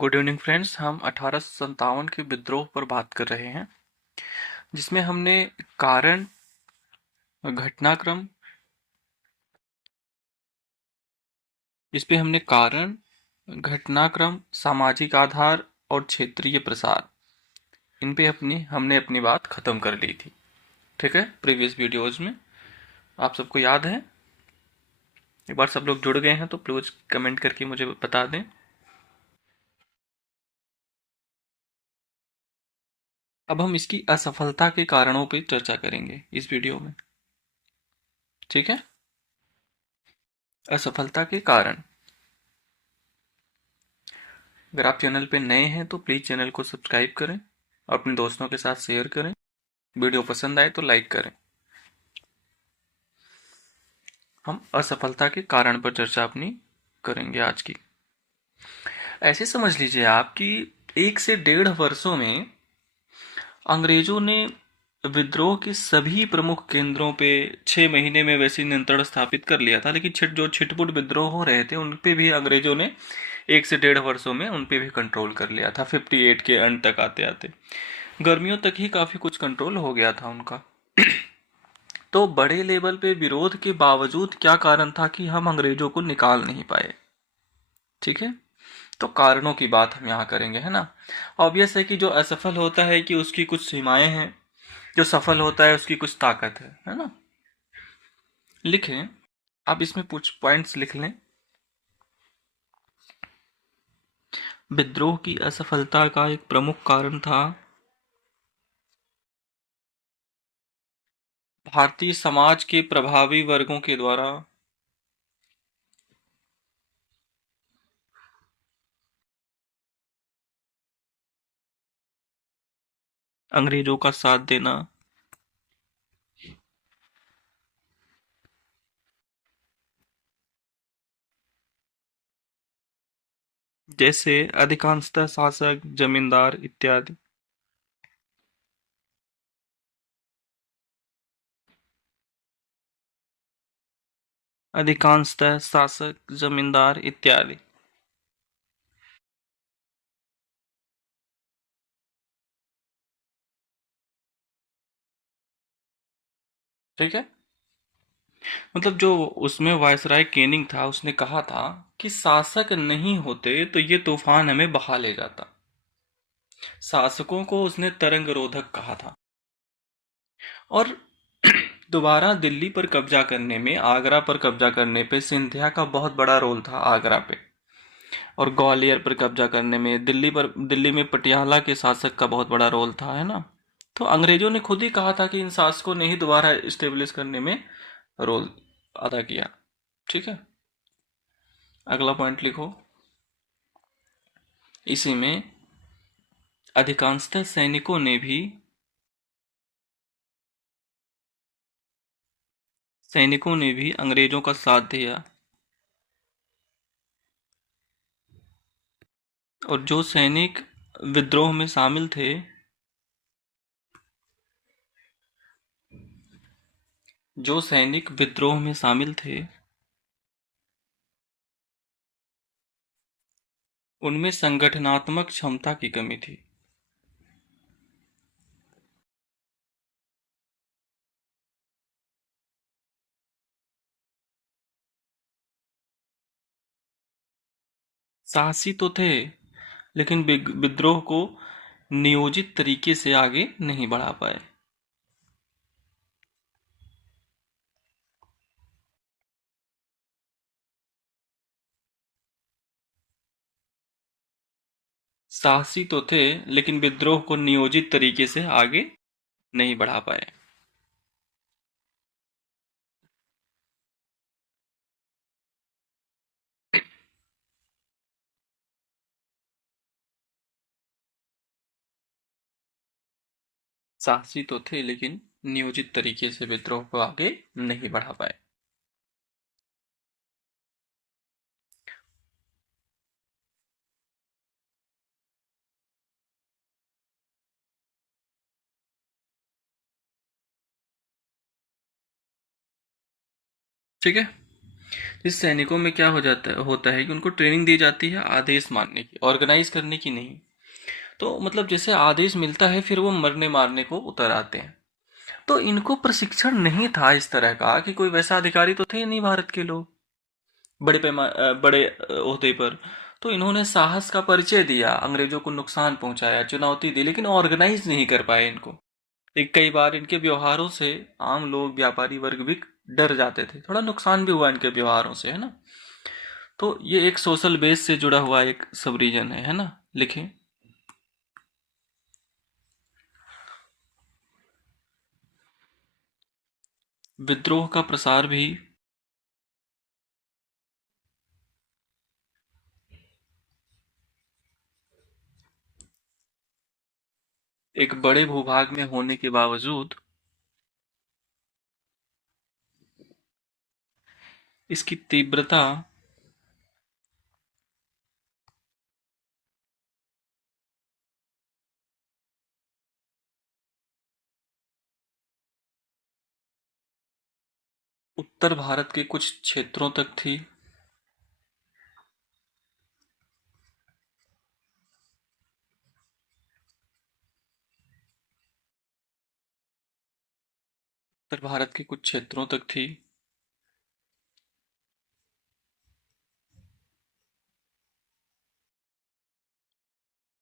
Good evening friends. हम 1857 के विद्रोह पर बात कर रहे हैं, जिसमें हमने कारण, घटनाक्रम, इस पे हमने कारण, घटनाक्रम, सामाजिक आधार और क्षेत्रीय प्रसार, इन पे हमने अपनी बात खत्म कर ली थी। ठीक है, प्रीवियस वीडियोज में आप सबको याद है। एक बार सब लोग जुड़ गए हैं तो प्लीज कमेंट करके मुझे बता दें। अब हम इसकी असफलता के कारणों पे चर्चा करेंगे इस वीडियो में। ठीक है, असफलता के कारण। अगर आप चैनल पे नए हैं तो प्लीज़ चैनल को सब्सक्राइब करें और अपने दोस्तों के साथ शेयर करें। वीडियो पसंद आए तो लाइक करें। हम असफलता के कारण पर चर्चा अपनी करेंगे आज की। ऐसे समझ लीजिए आप कि 1 से 1.5 वर्षों में अंग्रेजों ने विद्रोह के सभी प्रमुख केंद्रों पे 6 महीने में वैसे नियंत्रण स्थापित कर लिया था, लेकिन जो छिटपुट विद्रोह हो रहे थे उन पे भी अंग्रेजों ने 1 से 1.5 वर्षों में उन पे भी कंट्रोल कर लिया था। 58 के एंड तक आते आते गर्मियों तक ही काफी कुछ कंट्रोल हो गया था उनका। तो बड़े लेवल पे विरोध के बावजूद क्या कारण था कि हम अंग्रेजों को निकाल नहीं पाए। ठीक है, तो कारणों की बात हम यहाँ करेंगे, है ना। ऑब्वियस है कि जो असफल होता है कि उसकी कुछ सीमाएं हैं, जो सफल होता है उसकी कुछ ताकत है ना। लिखें, आप इसमें कुछ पॉइंट्स लिख लें। विद्रोह की असफलता का एक प्रमुख कारण था भारतीय समाज के प्रभावी वर्गों के द्वारा अंग्रेजों का साथ देना। जैसे अधिकांशतः शासक, जमींदार इत्यादि। अधिकांशतः शासक, जमींदार इत्यादि। ठीक है, मतलब जो उसमें वायसराय केनिंग था उसने कहा था कि शासक नहीं होते तो ये तूफान हमें बहा ले जाता। शासकों को उसने तरंग रोधक कहा था। और दोबारा दिल्ली पर कब्जा करने में, आगरा पर कब्जा करने पे सिंधिया का बहुत बड़ा रोल था आगरा पे। और ग्वालियर पर कब्जा करने में, दिल्ली में पटियाला के शासक का बहुत बड़ा रोल था, है ना। तो अंग्रेजों ने खुद ही कहा था कि इन शासकों ने ही दोबारा इस्टेब्लिश करने में रोल अदा किया। ठीक है, अगला पॉइंट लिखो। इसी में अधिकांशतः सैनिकों ने भी अंग्रेजों का साथ दिया। और जो सैनिक विद्रोह में शामिल थे उनमें संगठनात्मक क्षमता की कमी थी। साहसी तो थे, लेकिन विद्रोह को नियोजित तरीके से आगे नहीं बढ़ा पाए। साहसी तो थे, लेकिन विद्रोह को नियोजित तरीके से आगे नहीं बढ़ा पाए। साहसी तो थे, लेकिन नियोजित तरीके से विद्रोह को आगे नहीं बढ़ा पाए। ठीक है, इस सैनिकों में क्या होता है कि उनको ट्रेनिंग दी जाती है आदेश मानने की, ऑर्गेनाइज करने की नहीं। तो मतलब जैसे आदेश मिलता है फिर वो मरने मारने को उतर आते हैं। तो इनको प्रशिक्षण नहीं था इस तरह का कि कोई वैसा अधिकारी तो थे ही नहीं भारत के लोग बड़े ओहदे पर। तो इन्होंने साहस का परिचय दिया, अंग्रेजों को नुकसान पहुंचाया, चुनौती दी, लेकिन ऑर्गेनाइज नहीं कर पाए इनको। कई बार इनके व्यवहारों से आम लोग, व्यापारी वर्ग भी डर जाते थे, थोड़ा नुकसान भी हुआ इनके व्यवहारों से, है ना। तो ये एक सोशल बेस से जुड़ा हुआ एक सब रीजन है ना। लिखें। विद्रोह का प्रसार भी एक बड़े भूभाग में होने के बावजूद इसकी तीव्रता उत्तर भारत के कुछ क्षेत्रों तक थी। उत्तर भारत के कुछ क्षेत्रों तक थी।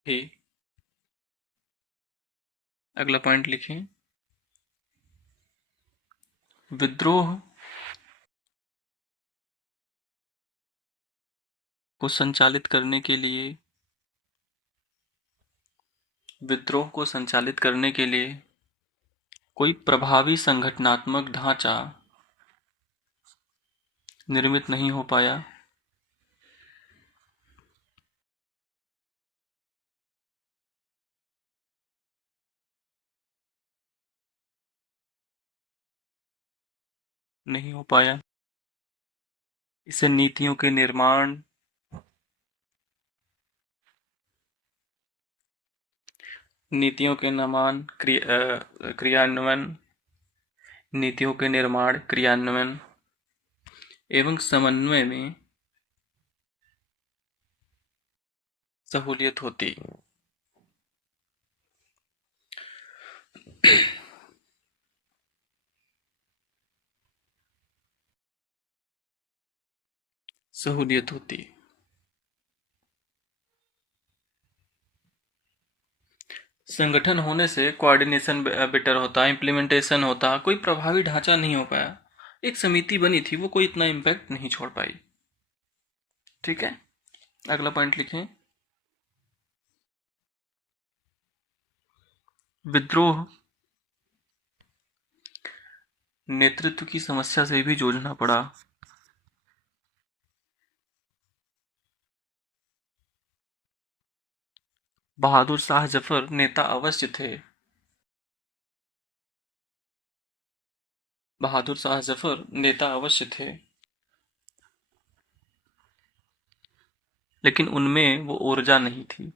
थी। अगला पॉइंट लिखें। विद्रोह को संचालित करने के लिए विद्रोह को संचालित करने के लिए कोई प्रभावी संगठनात्मक ढांचा निर्मित नहीं हो पाया। नहीं हो पाया। इसे नीतियों के निर्माण क्रियान्वयन नीतियों के निर्माण, क्रियान्वयन एवं समन्वय में सहूलियत होती। सहूलियत होती। संगठन होने से कोऑर्डिनेशन बेटर होता, इम्प्लीमेंटेशन होता, कोई प्रभावी ढांचा नहीं हो पाया। एक समिति बनी थी, वो कोई इतना इम्पैक्ट नहीं छोड़ पाई। ठीक है, अगला पॉइंट लिखें। विद्रोह नेतृत्व की समस्या से भी जूझना पड़ा। बहादुर शाह जफर नेता अवश्य थे। बहादुर शाह जफर नेता अवश्य थे, लेकिन उनमें वो ऊर्जा नहीं थी।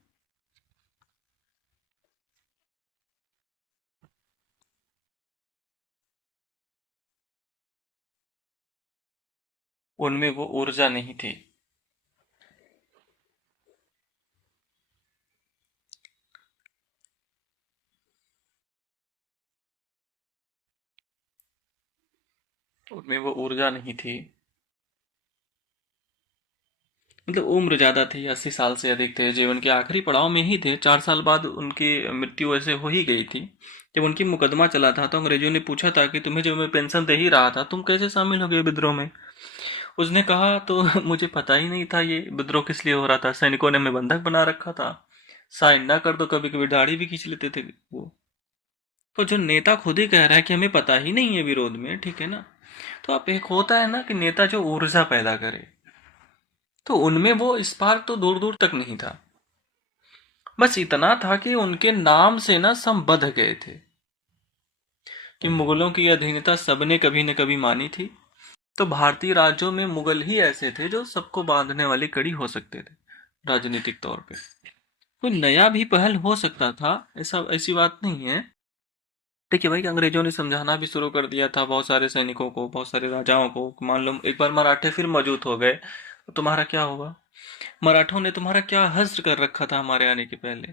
उनमें वो ऊर्जा नहीं थी। उनमें वो ऊर्जा नहीं थी। मतलब उम्र ज्यादा थी, 80 साल से अधिक थे, जीवन के आखिरी पड़ाव में ही थे। 4 साल बाद उनकी मृत्यु ऐसे हो ही गई थी। जब उनकी मुकदमा चला था तो अंग्रेजों ने पूछा था कि तुम्हें जो मैं पेंशन दे ही रहा था, तुम कैसे शामिल हो गए विद्रोह में। उसने कहा तो मुझे पता ही नहीं था ये विद्रोह किस लिए हो रहा था, सैनिकों ने हमें बंधक बना रखा था, साइन ना कर दो, कभी कभी दाढ़ी भी खींच लेते थे वो। तो जो नेता खुद ही कह रहा है कि हमें पता ही नहीं है विरोध में, ठीक है ना। तो अब एक होता है ना कि नेता जो ऊर्जा पैदा करे, तो उनमें वो स्पार्क तो दूर दूर तक नहीं था। बस इतना था कि उनके नाम से ना संबद्ध गए थे कि मुगलों की अधीनता सबने कभी न कभी मानी थी। तो भारतीय राज्यों में मुगल ही ऐसे थे जो सबको बांधने वाली कड़ी हो सकते थे राजनीतिक तौर पे। कोई नया भी पहल हो सकता था, ऐसी बात नहीं है, देखिए भाई, अंग्रेजों ने समझाना भी शुरू कर दिया था बहुत सारे सैनिकों को, बहुत सारे राजाओं को। मान लो एक बार मराठे फिर मौजूद हो गए तो तुम्हारा क्या होगा? मराठों ने तुम्हारा क्या हश्र कर रखा था हमारे आने के पहले।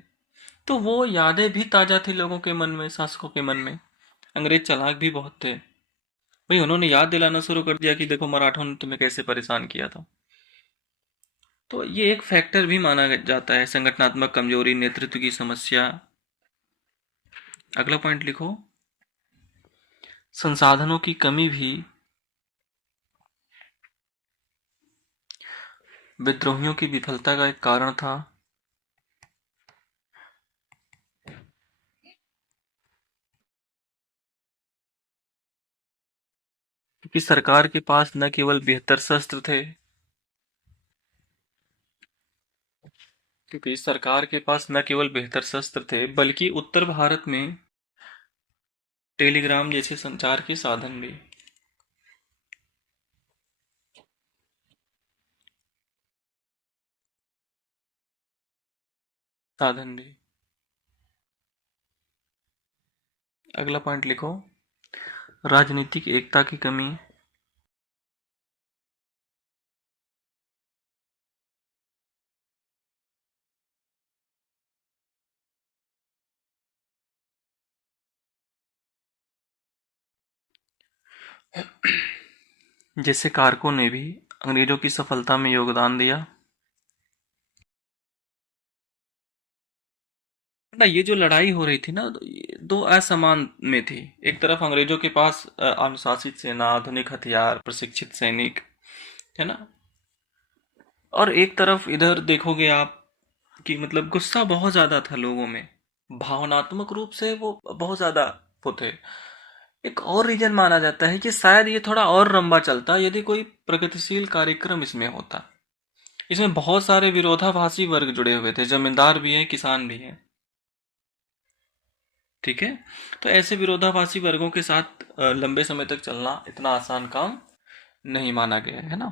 तो वो यादें भी ताजा थी लोगों के मन में, शासकों के मन में। अंग्रेज चालाक भी बहुत थे भाई, उन्होंने याद दिलाना शुरू कर दिया कि देखो मराठों ने तुम्हें कैसे परेशान किया था। तो ये एक फैक्टर भी माना जाता है, संगठनात्मक कमजोरी, नेतृत्व की समस्या। अगला पॉइंट लिखो, संसाधनों की कमी भी विद्रोहियों की विफलता का एक कारण था। क्योंकि सरकार के पास न केवल बेहतर शस्त्र थे, क्योंकि सरकार के पास न केवल बेहतर शस्त्र थे बल्कि उत्तर भारत में टेलीग्राम जैसे संचार के साधन भी। अगला पॉइंट लिखो, राजनीतिक एकता की कमी। जैसे कारकों ने भी अंग्रेजों की सफलता में योगदान दिया ना। ये जो लड़ाई हो रही थी ना, तो ये दो असमान में थी। एक तरफ अंग्रेजों के पास अनुशासित सेना, आधुनिक हथियार, प्रशिक्षित सैनिक, है ना। और एक तरफ इधर देखोगे आप कि मतलब गुस्सा बहुत ज्यादा था लोगों में, भावनात्मक रूप से वो बहुत ज्यादा वो थे। एक और रीजन माना जाता है कि शायद ये थोड़ा और लंबा चलता यदि कोई प्रगतिशील कार्यक्रम इसमें होता। इसमें बहुत सारे विरोधाभासी वर्ग जुड़े हुए थे, जमींदार भी हैं, किसान भी हैं। ठीक है। तो ऐसे विरोधाभासी वर्गों के साथ लंबे समय तक चलना इतना आसान काम नहीं माना गया है ना।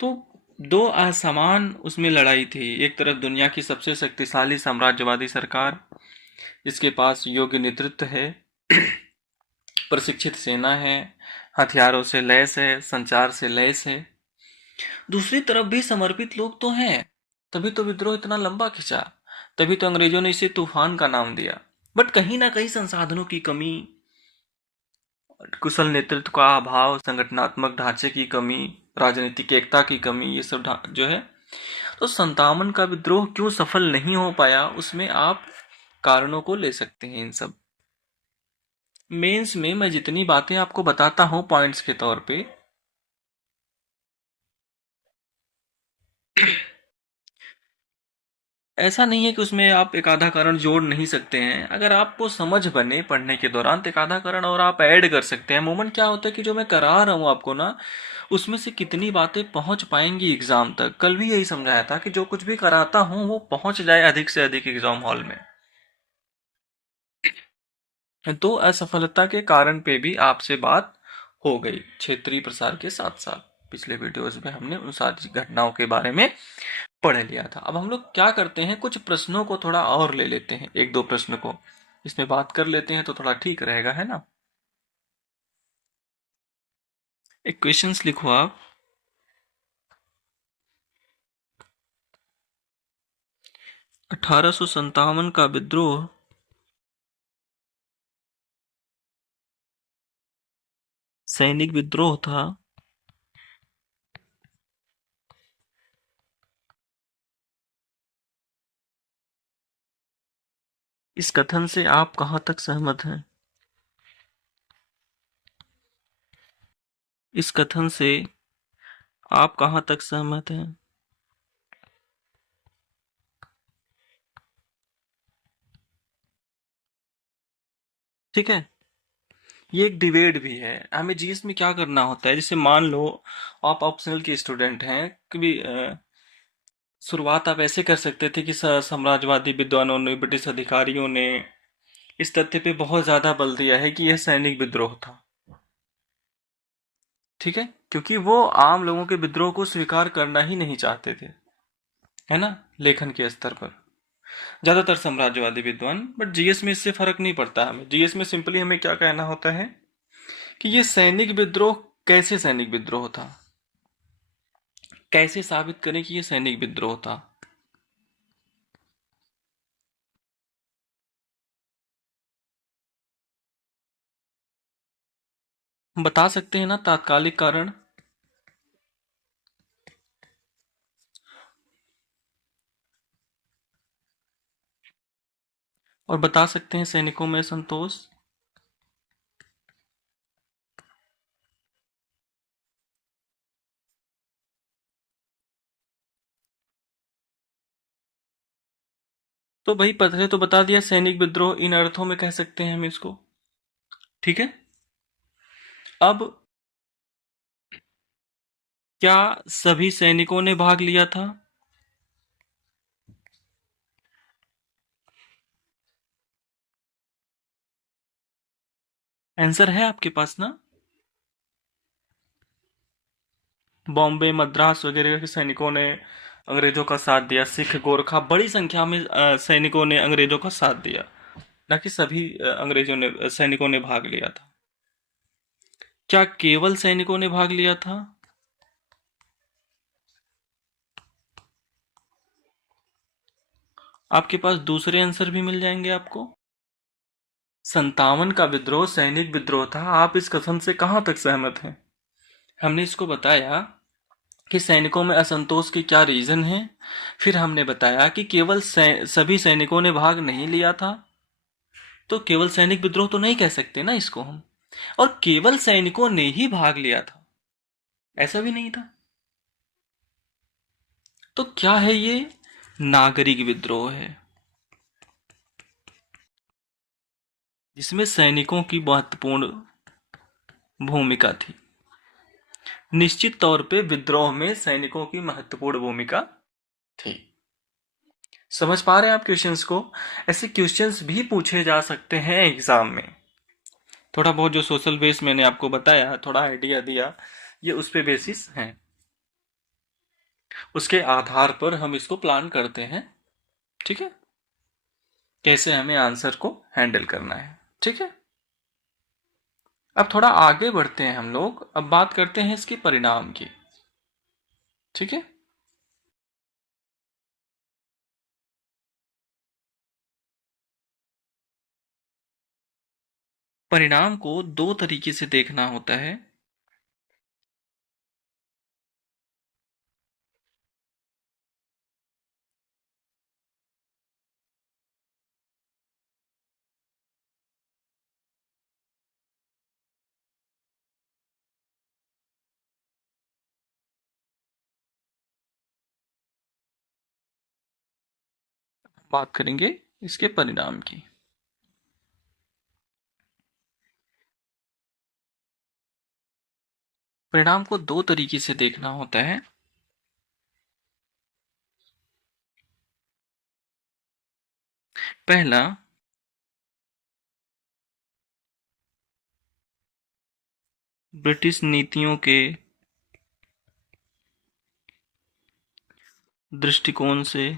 तो दो असमान उसमें लड़ाई थी। एक तरफ दुनिया की सबसे शक्तिशाली साम्राज्यवादी सरकार, जिसके पास योग्य नेतृत्व है, प्रशिक्षित सेना है, हथियारों से लैस है, संचार से लैस है। दूसरी तरफ भी समर्पित लोग तो हैं, तभी तो विद्रोह इतना लंबा खिंचा, तभी तो अंग्रेजों ने इसे तूफान का नाम दिया। बट कहीं ना कहीं संसाधनों की कमी, कुशल नेतृत्व का अभाव, संगठनात्मक ढांचे की कमी, राजनीतिक एकता की कमी, ये सब जो है। तो 57 का विद्रोह क्यों सफल नहीं हो पाया, उसमें आप कारणों को ले सकते हैं। इन सब मेंस में मैं जितनी बातें आपको बताता हूं पॉइंट्स के तौर पे, ऐसा नहीं है कि उसमें आप एक आधा कारण जोड़ नहीं सकते हैं। अगर आपको समझ बने पढ़ने के दौरान तो एक आधा कारण और आप ऐड कर सकते हैं। मोमेंट क्या होता है कि जो मैं करा रहा हूँ आपको ना, उसमें से कितनी बातें पहुंच पाएंगी एग्जाम तक। कल भी यही समझाया था कि जो कुछ भी कराता हूँ वो पहुंच जाए अधिक से अधिक एग्जाम हॉल में। तो असफलता के कारण पे भी आपसे बात हो गई क्षेत्रीय प्रसार के साथ साथ। पिछले वीडियोस में हमने उन सारी घटनाओं के बारे में पढ़ लिया था। अब हम लोग क्या करते हैं, कुछ प्रश्नों को थोड़ा और ले लेते हैं, एक दो प्रश्न को इसमें बात कर लेते हैं तो थोड़ा ठीक रहेगा, है ना। एक क्वेश्चंस लिखो आप। 1857 का विद्रोह सैनिक विद्रोह था। इस कथन से आप कहां तक सहमत हैं? इस कथन से आप कहां तक सहमत हैं? ठीक है। ये एक डिबेट भी है। हमें जीएस में क्या करना होता है, जैसे मान लो आप ऑप्शनल के स्टूडेंट हैं, कभी शुरुआत आप ऐसे कर सकते थे कि साम्राज्यवादी विद्वानों ने, ब्रिटिश अधिकारियों ने इस तथ्य पे बहुत ज्यादा बल दिया है कि यह सैनिक विद्रोह था। ठीक है, क्योंकि वो आम लोगों के विद्रोह को स्वीकार करना ही नहीं चाहते थे, है ना, लेखन के स्तर पर। ज्यादातर साम्राज्यवादी विद्वान। बट जीएस में इससे फर्क नहीं पड़ता हमें। जीएस में सिंपली हमें क्या कहना होता है कि ये सैनिक विद्रोह कैसे सैनिक विद्रोह था, कैसे साबित करें कि ये सैनिक विद्रोह था। हम बता सकते हैं ना तात्कालिक कारण, और बता सकते हैं सैनिकों में संतोष। तो भाई पहले तो बता दिया सैनिक विद्रोह इन अर्थों में कह सकते हैं हम इसको। ठीक है। अब क्या सभी सैनिकों ने भाग लिया था? आंसर है आपके पास ना? बॉम्बे मद्रास वगैरह के सैनिकों ने अंग्रेजों का साथ दिया। सिख गोरखा बड़ी संख्या में सैनिकों ने अंग्रेजों का साथ दिया। ना कि सभी अंग्रेजों ने सैनिकों ने भाग लिया था। क्या केवल सैनिकों ने भाग लिया था? आपके पास दूसरे आंसर भी मिल जाएंगे आपको। 57 का विद्रोह सैनिक विद्रोह था। आप इस कथन से कहां तक सहमत हैं? हमने इसको बताया कि सैनिकों में असंतोष के क्या रीजन हैं। फिर हमने बताया कि केवल सभी सैनिकों ने भाग नहीं लिया था, तो केवल सैनिक विद्रोह तो नहीं कह सकते ना इसको हम। और केवल सैनिकों ने ही भाग लिया था, ऐसा भी नहीं था। तो क्या है ये? नागरिक विद्रोह है, जिसमें सैनिकों की महत्वपूर्ण भूमिका थी। निश्चित तौर पे विद्रोह में सैनिकों की महत्वपूर्ण भूमिका थी। समझ पा रहे हैं आप क्वेश्चंस को? ऐसे क्वेश्चंस भी पूछे जा सकते हैं एग्जाम में। थोड़ा बहुत जो सोशल बेस मैंने आपको बताया, थोड़ा आइडिया दिया, ये उस पे बेसिस है। उसके आधार पर हम इसको प्लान करते हैं। ठीक है, कैसे हमें आंसर को हैंडल करना है। ठीक है। अब थोड़ा आगे बढ़ते हैं हम लोग। अब बात करते हैं इसके परिणाम की। ठीक है। परिणाम को दो तरीके से देखना होता है। बात करेंगे इसके परिणाम की। परिणाम को दो तरीके से देखना होता है। पहला, ब्रिटिश नीतियों के दृष्टिकोण से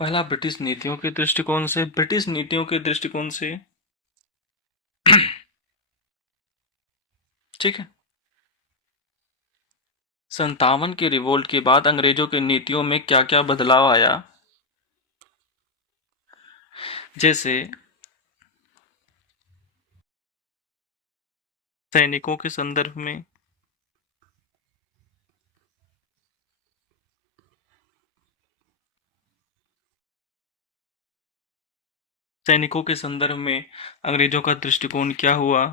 पहला ब्रिटिश नीतियों के दृष्टिकोण से, ब्रिटिश नीतियों के दृष्टिकोण से। ठीक है। 57 के रिवोल्ट के बाद अंग्रेजों की नीतियों में क्या क्या बदलाव आया, जैसे सैनिकों के संदर्भ में, सैनिकों के संदर्भ में अंग्रेजों का दृष्टिकोण क्या हुआ,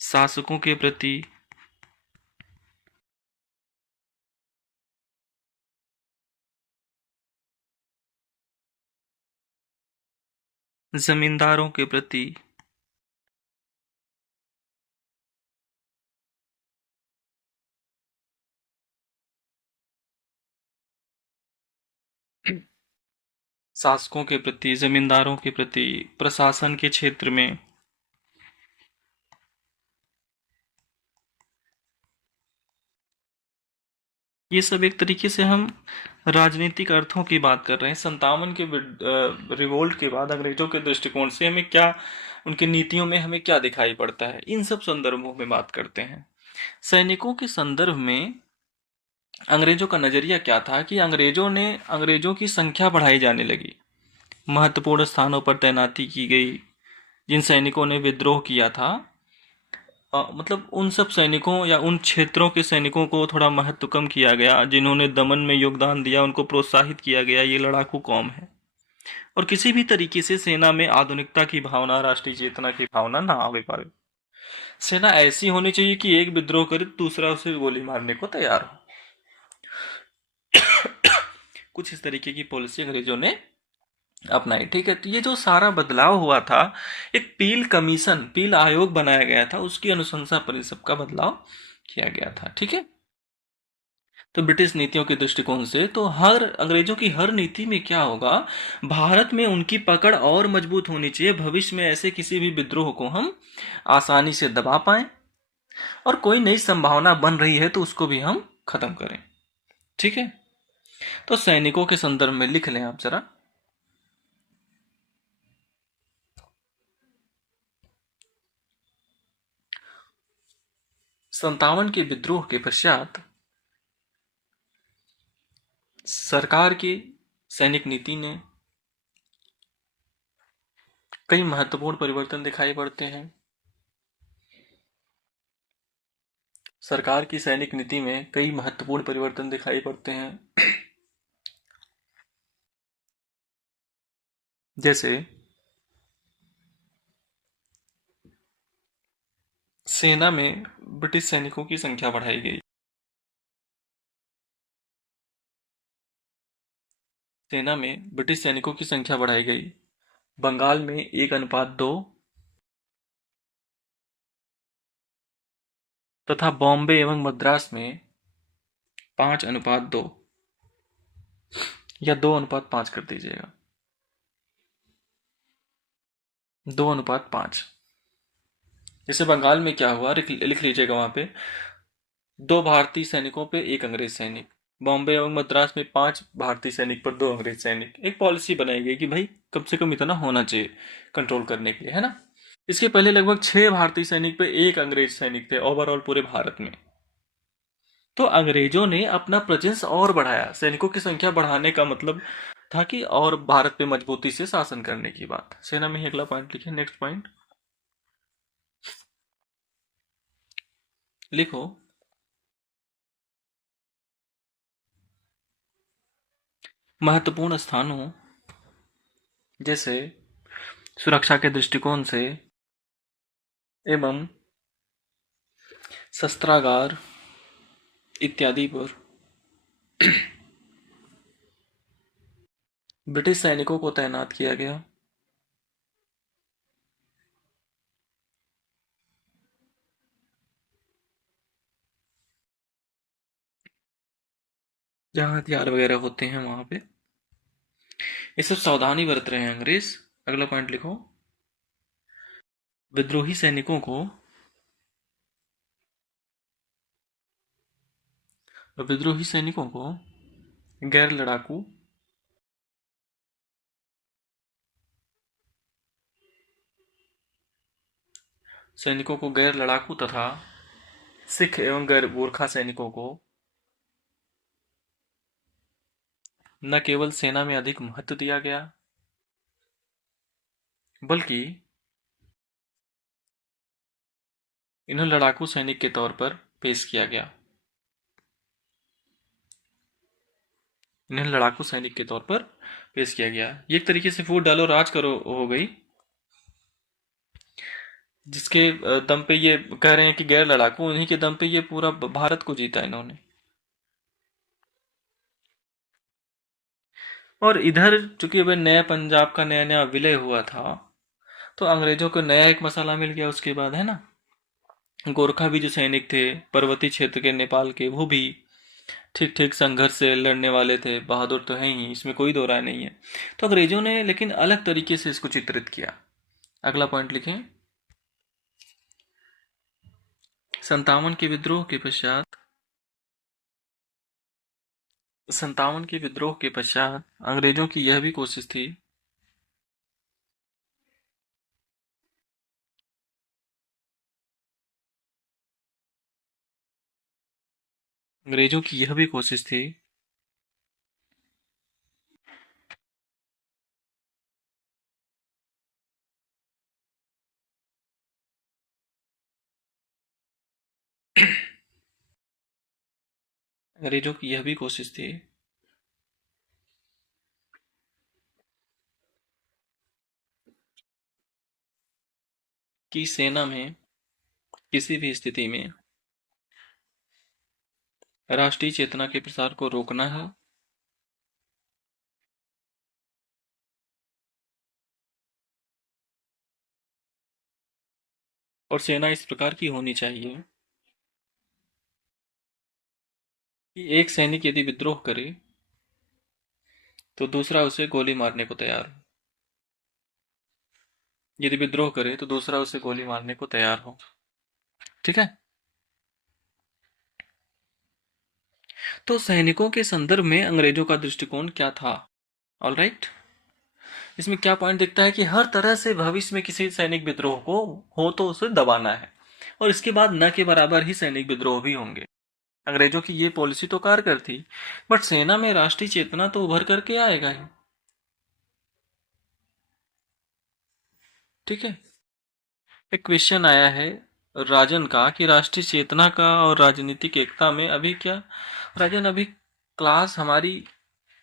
शासकों के प्रति, जमींदारों के प्रति, शासकों के प्रति, जमींदारों के प्रति, प्रशासन के क्षेत्र में, ये सब एक तरीके से हम राजनीतिक अर्थों की बात कर रहे हैं। 57 के रिवोल्ट के बाद अंग्रेजों के दृष्टिकोण से हमें क्या, उनकी नीतियों में हमें क्या दिखाई पड़ता है, इन सब संदर्भों में बात करते हैं। सैनिकों के संदर्भ में अंग्रेजों का नजरिया क्या था कि अंग्रेजों की संख्या बढ़ाई जाने लगी, महत्वपूर्ण स्थानों पर तैनाती की गई। जिन सैनिकों ने विद्रोह किया था, मतलब उन सब सैनिकों या उन क्षेत्रों के सैनिकों को थोड़ा महत्व कम किया गया। जिन्होंने दमन में योगदान दिया उनको प्रोत्साहित किया गया, ये लड़ाकू कौम है। और किसी भी तरीके से सेना में आधुनिकता की भावना, राष्ट्रीय चेतना की भावना ना आवे पाए। सेना ऐसी होनी चाहिए कि एक विद्रोह करे दूसरा उसे गोली मारने को तैयार हो। कुछ इस तरीके की पॉलिसी अंग्रेजों ने अपनाई। ठीक है, तो ये जो सारा बदलाव हुआ था, एक पील आयोग बनाया गया था, उसकी अनुशंसा पर इस सबका बदलाव किया गया था। ठीक है, तो ब्रिटिश नीतियों के दृष्टिकोण से तो हर अंग्रेजों की हर नीति में क्या होगा, भारत में उनकी पकड़ और मजबूत होनी चाहिए, भविष्य में ऐसे किसी भी विद्रोह को हम आसानी से दबा पाएं, और कोई नई संभावना बन रही है तो उसको भी हम खत्म करें। ठीक है, तो सैनिकों के संदर्भ में लिख लें आप जरा। संतावन के विद्रोह के पश्चात सरकार की सैनिक नीति ने कई महत्वपूर्ण परिवर्तन दिखाई पड़ते हैं। सरकार की सैनिक नीति में कई महत्वपूर्ण परिवर्तन दिखाई पड़ते हैं। जैसे सेना में ब्रिटिश सैनिकों की संख्या बढ़ाई गई। सेना में ब्रिटिश सैनिकों की संख्या बढ़ाई गई। बंगाल में 1:2 तथा बॉम्बे एवं मद्रास में 5:2 या 2:5 कर दीजिएगा, 2:5। जैसे बंगाल में क्या हुआ, लिख लीजिएगा वहां पे, 2 भारतीय सैनिकों पे 1 अंग्रेज सैनिक। बॉम्बे एवं मद्रास में 5 भारतीय सैनिक पर 2 अंग्रेज सैनिक। एक पॉलिसी बनाई गई कि भाई कम से कम इतना होना चाहिए कंट्रोल करने के लिए, है ना। इसके पहले लगभग 6 भारतीय सैनिक पे 1 अंग्रेज सैनिक थे ओवरऑल पूरे भारत में। तो अंग्रेजों ने अपना प्रेजेंस और बढ़ाया। सैनिकों की संख्या बढ़ाने का मतलब था कि और भारत पे मजबूती से शासन करने की बात। सेना में ही अगला पॉइंट लिखे, नेक्स्ट पॉइंट लिखो। महत्वपूर्ण स्थानों जैसे सुरक्षा के दृष्टिकोण से एवं शस्त्रागार इत्यादि पर ब्रिटिश सैनिकों को तैनात किया गया। जहां हथियार वगैरह होते हैं वहां पे ये सब सावधानी बरत रहे हैं अंग्रेज। अगला पॉइंट लिखो। विद्रोही सैनिकों को विद्रोही सैनिकों को गैर लड़ाकू सैनिकों को गैर लड़ाकू तथा सिख एवं गैर गोरखा सैनिकों को न केवल सेना में अधिक महत्व दिया गया, बल्कि इन्हें लड़ाकू सैनिक के तौर पर पेश किया गया। इन्हें लड़ाकू सैनिक के तौर पर पेश किया गया। ये एक तरीके से फूट डालो राज करो हो गई, जिसके दम पे ये कह रहे हैं कि गैर लड़ाकू, उन्हीं के दम पे ये पूरा भारत को जीता इन्होंने। और इधर चूंकि अभी नया पंजाब का नया नया विलय हुआ था, तो अंग्रेजों को नया एक मसाला मिल गया उसके बाद, है ना। गोरखा भी जो सैनिक थे पर्वतीय क्षेत्र के नेपाल के, वो भी ठीक ठीक संघर्ष से लड़ने वाले थे, बहादुर तो हैं ही, इसमें कोई दो राय नहीं है। तो अंग्रेजों ने लेकिन अलग तरीके से इसको चित्रित किया। अगला पॉइंट लिखें। 57 के विद्रोह के पश्चात 57 के विद्रोह के पश्चात अंग्रेजों की यह भी कोशिश थी अंग्रेजों की यह भी कोशिश थी अंग्रेजों की यह भी कोशिश थी कि सेना में किसी भी स्थिति में राष्ट्रीय चेतना के प्रसार को रोकना है और सेना इस प्रकार की होनी चाहिए कि एक सैनिक यदि विद्रोह करे तो दूसरा उसे गोली मारने को तैयार हो। यदि विद्रोह करे तो दूसरा उसे गोली मारने को तैयार हो। ठीक है। तो सैनिकों के संदर्भ में अंग्रेजों का दृष्टिकोण क्या था? ऑलराइट। इसमें क्या पॉइंट दिखता है कि हर तरह से भविष्य में किसी सैनिक विद्रोह को हो तो उसे दबाना है और इसके बाद न के बराबर ही सैनिक विद्रोह भी होंगे। अंग्रेजों की ये पॉलिसी तो कारगर थी, बट सेना में राष्ट्रीय चेतना तो उभर करके आएगा ही। ठीक है। एक क्वेश्चन आया है राजन का कि राष्ट्रीय चेतना का और राजनीतिक एकता में अभी क्या। राजन, अभी क्लास हमारी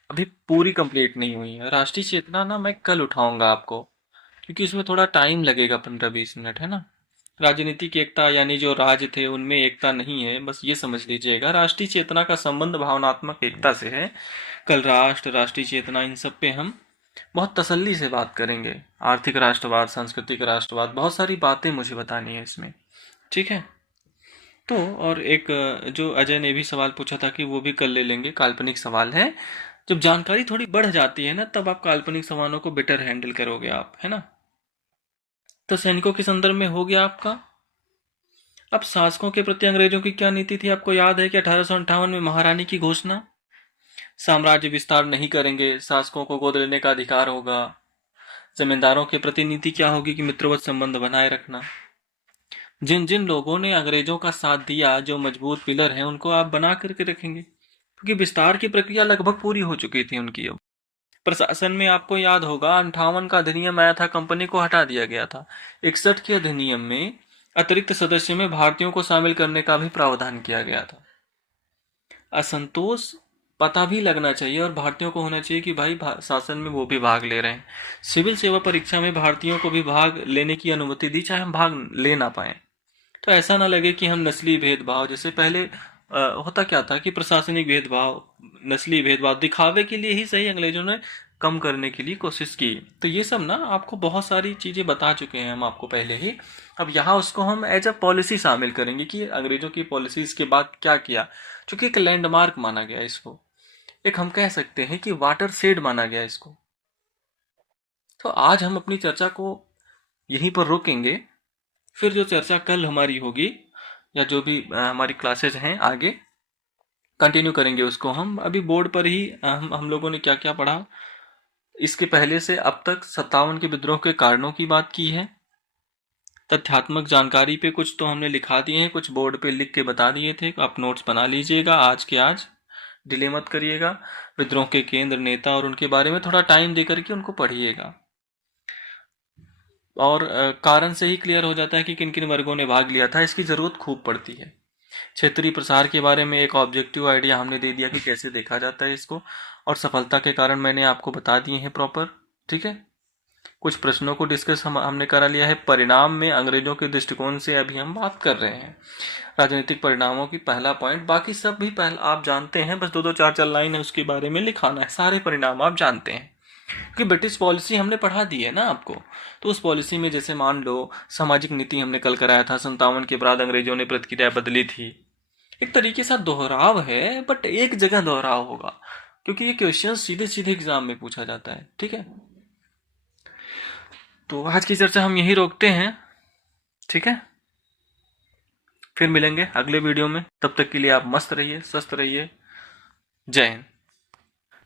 अभी पूरी कंप्लीट नहीं हुई है। राष्ट्रीय चेतना ना मैं कल उठाऊंगा आपको, क्योंकि इसमें थोड़ा टाइम लगेगा, 15-20 मिनट, है ना। राजनीतिक एकता यानी जो राज्य थे उनमें एकता नहीं है, बस ये समझ लीजिएगा। राष्ट्रीय चेतना का संबंध भावनात्मक एकता से है। कल राष्ट्र, राष्ट्रीय चेतना, इन सब पे हम बहुत तसल्ली से बात करेंगे। आर्थिक राष्ट्रवाद, सांस्कृतिक राष्ट्रवाद, बहुत सारी बातें मुझे बतानी है इसमें। ठीक है। तो और एक जो अजय ने भी सवाल पूछा था कि वो भी कल ले लेंगे, काल्पनिक सवाल है। जब जानकारी थोड़ी बढ़ जाती है ना, तब आप काल्पनिक सवालों को बेटर हैंडल करोगे आप, है ना। तो सैनिकों के संदर्भ में हो गया आपका। अब शासकों के प्रति अंग्रेजों की क्या नीति थी? आपको याद है कि 1858 में महारानी की घोषणा, साम्राज्य विस्तार नहीं करेंगे, शासकों को गोद लेने का अधिकार होगा। जमींदारों के प्रति नीति क्या होगी कि मित्रवत संबंध बनाए रखना। जिन जिन लोगों ने अंग्रेजों का साथ दिया, जो मजबूत पिलर हैं, उनको आप बना करके रखेंगे, क्योंकि विस्तार की प्रक्रिया लगभग पूरी हो चुकी थी उनकी। अब प्रशासन में आपको याद होगा 58 का अधिनियम आया था, कंपनी को हटा दिया गया था। 61 के अधिनियम में अतिरिक्त सदस्य में भारतीयों को शामिल करने का भी प्रावधान किया गया था। असंतोष पता भी लगना चाहिए और भारतीयों को होना चाहिए कि भाई शासन में वो भी भाग ले रहे हैं। सिविल सेवा परीक्षा में भारतीयों को भी भाग लेने की अनुमति दी, चाहे हम भाग ले ना पाए। तो ऐसा ना लगे कि हम नस्ली भेदभाव, जैसे पहले होता क्या था कि प्रशासनिक भेदभाव, नस्ली भेदभाव दिखावे के लिए ही सही अंग्रेजों ने कम करने के लिए कोशिश की। तो ये सब ना आपको बहुत सारी चीजें बता चुके हैं हम आपको पहले ही। अब यहाँ उसको हम एज अ पॉलिसी शामिल करेंगे कि अंग्रेजों की पॉलिसीज के बाद क्या किया, चूंकि एक लैंडमार्क माना गया इसको, एक हम कह सकते हैं कि वाटर शेड माना गया इसको। तो आज हम अपनी चर्चा को यहीं पर रोकेंगे। फिर जो चर्चा कल हमारी होगी या जो भी हमारी क्लासेज हैं आगे कंटिन्यू करेंगे, उसको हम अभी बोर्ड पर ही हम लोगों ने क्या क्या पढ़ा, इसके पहले से अब तक 57 के विद्रोह के कारणों की बात की है। तथ्यात्मक जानकारी पे कुछ तो हमने लिखा दिए हैं, कुछ बोर्ड पे लिख के बता दिए थे, आप नोट्स बना लीजिएगा आज के आज, डिले मत करिएगा। विद्रोह के केंद्र, नेता और उनके बारे में थोड़ा टाइम दे करके उनको पढ़िएगा, और कारण से ही क्लियर हो जाता है कि किन किन वर्गों ने भाग लिया था। इसकी जरूरत खूब पड़ती है। क्षेत्रीय प्रसार के बारे में एक ऑब्जेक्टिव आइडिया हमने दे दिया कि कैसे देखा जाता है इसको, और सफलता के कारण मैंने आपको बता दिए हैं प्रॉपर। ठीक है। कुछ प्रश्नों को डिस्कस हमने करा लिया है। परिणाम में अंग्रेजों के दृष्टिकोण से अभी हम बात कर रहे हैं, राजनीतिक परिणामों की पहला पॉइंट। बाकी सब भी पहला आप जानते हैं, बस दो दो चार चार लाइन है उसके बारे में लिखाना है, सारे परिणाम आप जानते हैं क्योंकि ब्रिटिश पॉलिसी हमने पढ़ा दी है ना आपको। तो उस पॉलिसी में जैसे मान लो सामाजिक नीति हमने कल कराया था, 57 के बाद अंग्रेजों ने प्रतिक्रिया बदली थी। एक तरीके से दोहराव है, बट एक जगह दोहराव होगा, क्योंकि ये क्वेश्चन सीधे सीधे एग्जाम में पूछा जाता है। ठीक है। तो आज की चर्चा हम यही रोकते हैं। ठीक है। फिर मिलेंगे अगले वीडियो में, तब तक के लिए आप मस्त रहिए, स्वस्थ रहिए। जय हिंद।